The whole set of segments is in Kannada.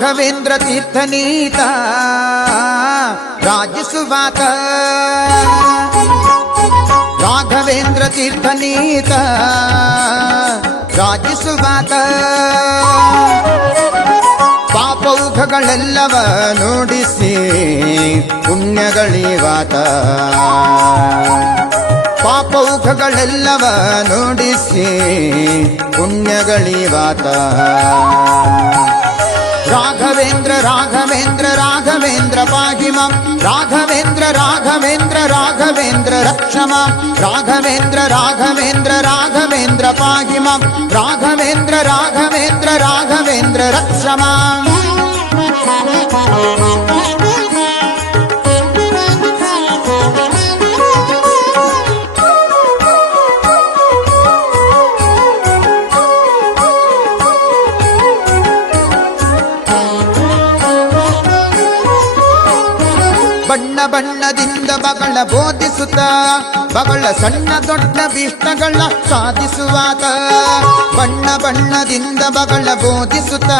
ರಾಘವೇಂದ್ರ ತೀರ್ಥನೀತ ರಾಜಿಸುವಾತ ರಾಘವೇಂದ್ರ ತೀರ್ಥನೀತ ರಾಜಿಸುವಾತ ಪಾಪೌಘಗಳೆಲ್ಲವ ನುಡಿಸಿ ಪುಣ್ಯಗಳಿವಾತ ಪಾಪೌಘಗಳೆಲ್ಲವ ನುಡಿಸಿ ಪುಣ್ಯಗಳಿವಾತ ರಾಘವೇಂದ್ರ ರಾಘವೇಂದ್ರ ರಾಘವೇಂದ್ರ ಪಾಹಿ ಮಾಂ ರಾಘವೇಂದ್ರ ರಾಘವೇಂದ್ರ ರಾಘವೇಂದ್ರ ರಕ್ಷ ಮಾಂ ರಾಘವೇಂದ್ರ ರಾಘವೇಂದ್ರ ರಾಘವೇಂದ್ರ ಪಾಹಿ ಮಾಂ ರಾಘವೇಂದ್ರ ರಾಘವೇಂದ್ರ ರಾಘವೇಂದ್ರ ರಕ್ಷ ಮಾಂ. ಬಣ್ಣ ಬಣ್ಣದಿಂದ ಬಗಳ ಬೋಧಿಸುತ್ತ ಬಗಳ ಸಣ್ಣ ದೊಡ್ಡ ಭೀಷ್ಟಗಳ ಸಾಧಿಸುವಾತ ಬಣ್ಣ ಬಣ್ಣದಿಂದ ಬಗಳ ಬೋಧಿಸುತ್ತ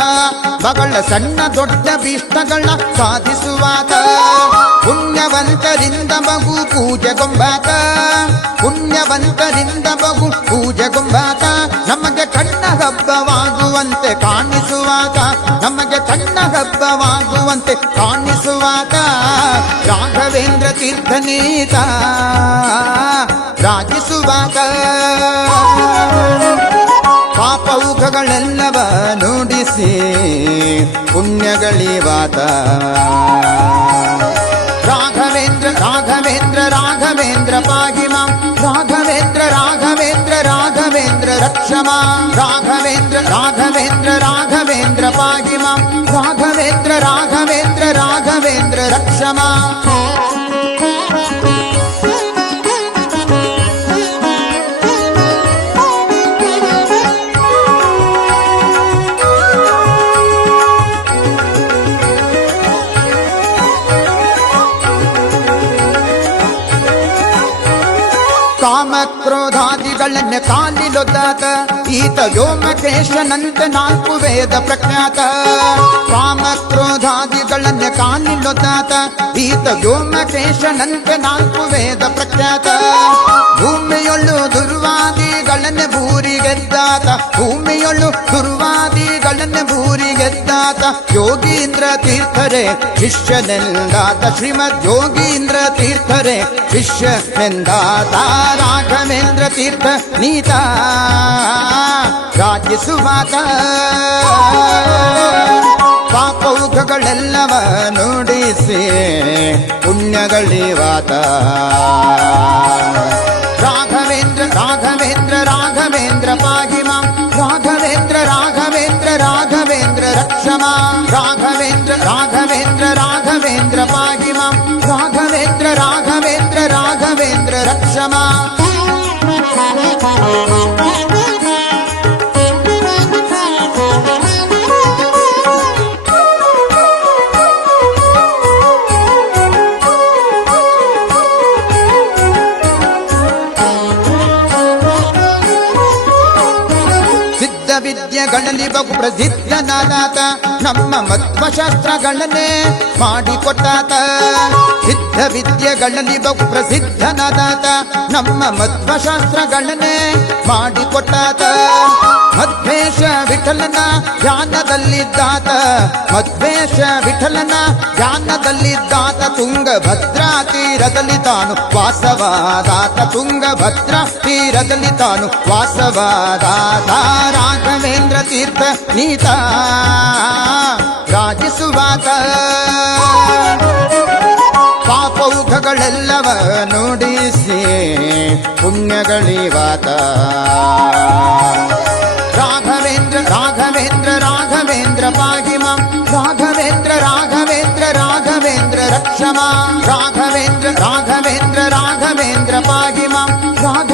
ಬಗಳ ಸಣ್ಣ ದೊಡ್ಡ ಭೀಷ್ಟಗಳ ಸಾಧಿಸುವಾತ ಪುಣ್ಯವಂತರಿಂದ ಬಹು ಪೂಜೆಗೊಂಬಾತ ಪುಣ್ಯವಂತರಿಂದ ಬಹು ಪೂಜೆಗೊಂಬಾತ ನಮಗೆ ಕಣ್ಣ ಹಬ್ಬವಾಗುವಂತೆ ಕಾಣಿಸುವಾತ ನಮಗೆ ಕಣ್ಣ ಹಬ್ಬವಾಗುವಂತೆ ಕಾಣಿಸುವಾತ ರಾಘವೇಂದ್ರ ತೀರ್ಥನೀತ ರಾಜಿಸುವಾತ ಪಾಪೌಘಗಳೆಲ್ಲವ ನುಡಿಸಿ ಪುಣ್ಯಗಳಿವಾತ ರಾಘವೇಂದ್ರ ರಾಘವೇಂದ್ರ ರಾಘವೇಂದ್ರ ಪಾಹಿ ಮಾಂ ರಾಘವೇಂದ್ರ ರಾಘವೇಂದ್ರ ರಾಘವೇಂದ್ರ ರಕ್ಷ ಮಾಂ ರಾಘವೇಂದ್ರ ರಾಘವೇಂದ್ರ ರಾಘವೇಂದ್ರ ಪಾಹಿ ಮಾಂ ರಾಘವೇಂದ್ರ ರಾಘವೇಂದ್ರ ರಾಘವೇಂದ್ರ ರಕ್ಷ ಮಾಂ. ಕಾಮಕ್ರೋಧಾದಿಗಳನ್ನ ಕಾಲಿಲೊದ್ದಾತ ಈತ ವ್ಯೋಮಕೇಶನಂತೆ ನಾಲ್ಕು ವೇದ ಪ್ರಖ್ಯಾತ ಕಾಮಕ್ರೋಧಾದಿಗಳನ್ನ ಕಾಲಿಲೊದ್ದಾತ ಈತ ವ್ಯೋಮಕೇಶನಂತೆ ನಾಲ್ಕು ವೇದ ಪ್ರಖ್ಯಾತ ಭೂಮಿಯೊಳ್ಳು ದುರ್ವಾದಿಗಳನ್ನ ಭೂರಿಗೆದ್ದಾತ ಭೂಮಿಯೊಳ್ಳು ದುರ್ವಾದಿಗಳನ್ನ ಭೂರಿಗೆದ್ದಾತ ಯೋಗೀಂದ್ರ ತೀರ್ಥರೇ ಶಿಷ್ಯನೆಂದಾತ ಶ್ರೀಮದ್ ಯೋಗೀಂದ್ರ ತೀರ್ಥರೇ ಶಿಷ್ಯನೆಂದಾತ ರಾಘವೇಂದ್ರ ತೀರ್ಥ ನೀತ ರಾಜಿಸುವಾತ ಪಾಪೌಘಗಳೆಲ್ಲವ ನುಡಿಸಿ ಪುಣ್ಯಗಳಿವಾತ ರಾಘವೇಂದ್ರ ರಾಘವೇಂದ್ರ ರಾಘವೇಂದ್ರ ಪಾಹಿ ಮಾಂ ರಾಘವೇಂದ್ರ ರಾಘವೇಂದ್ರ ರಾಘವೇಂದ್ರ ರಕ್ಷ ಮಾಂ ರಾಘವೇಂದ್ರ ರಾಘವೇಂದ್ರ ರಾಘವೇಂದ್ರ ಪಾಹಿ ಮಾಂ ರಾಘವೇಂದ್ರ ರಾಘವೇಂದ್ರ ರಾಘವೇಂದ್ರ ರಕ್ಷ ಮಾಂ. ವಿದ್ಯೆಗಳಲ್ಲಿ ಬಹು ಪ್ರಸಿದ್ಧನಾದಾತ ನಮ್ಮ ಮಧ್ವಶಾಸ್ತ್ರಗಳನ್ನೇ ಮಾಡಿಕೊಟ್ಟಾತ ಸಿದ್ಧ ವಿದ್ಯೆಗಳಲ್ಲಿ ಬಹು ಪ್ರಸಿದ್ಧನಾದಾತ ನಮ್ಮ ಮಧ್ವಶಾಸ್ತ್ರಗಳನ್ನೇ ಮಾಡಿಕೊಟ್ಟಾತ ಮಧ್ವೇಶ ವಿಠಲನ ಧ್ಯಾನದಲ್ಲಿದ್ದಾತ ಮಧ್ವೇಶ ವಿಠಲನ ಧ್ಯಾನದಲ್ಲಿದ್ದಾತ ತುಂಗಭದ್ರಾ ತೀರದಲ್ಲಿ ತಾನು ವಾಸವಾದಾತ ತುಂಗಭದ್ರಾ ತೀರದಲ್ಲಿ ತಾನು ವಾಸವಾದಾತ ರಾಘವೇಂದ್ರ ತೀರ್ಥ ನೀತ ರಾಜಿಸುವಾತ ಪಾಪೌಘಗಳೆಲ್ಲವ ನುಡಿಸಿ ಪುಣ್ಯಗಳಿವಾತ ರಾಘವೇಂದ್ರ ರಾಘವೇಂದ್ರ ರಾಘವೇಂದ್ರ ಪಾಹಿ ಮಾಂ ರಾಘವೇಂದ್ರ ರಾಘವೇಂದ್ರ ರಾಘವೇಂದ್ರ ರಕ್ಷ ಮಾಂ ರಾಘವೇಂದ್ರ ರಾಘವೇಂದ್ರ ರಾಘವೇಂದ್ರ ಪಾಹಿ ಮಾಂ ರಾಘ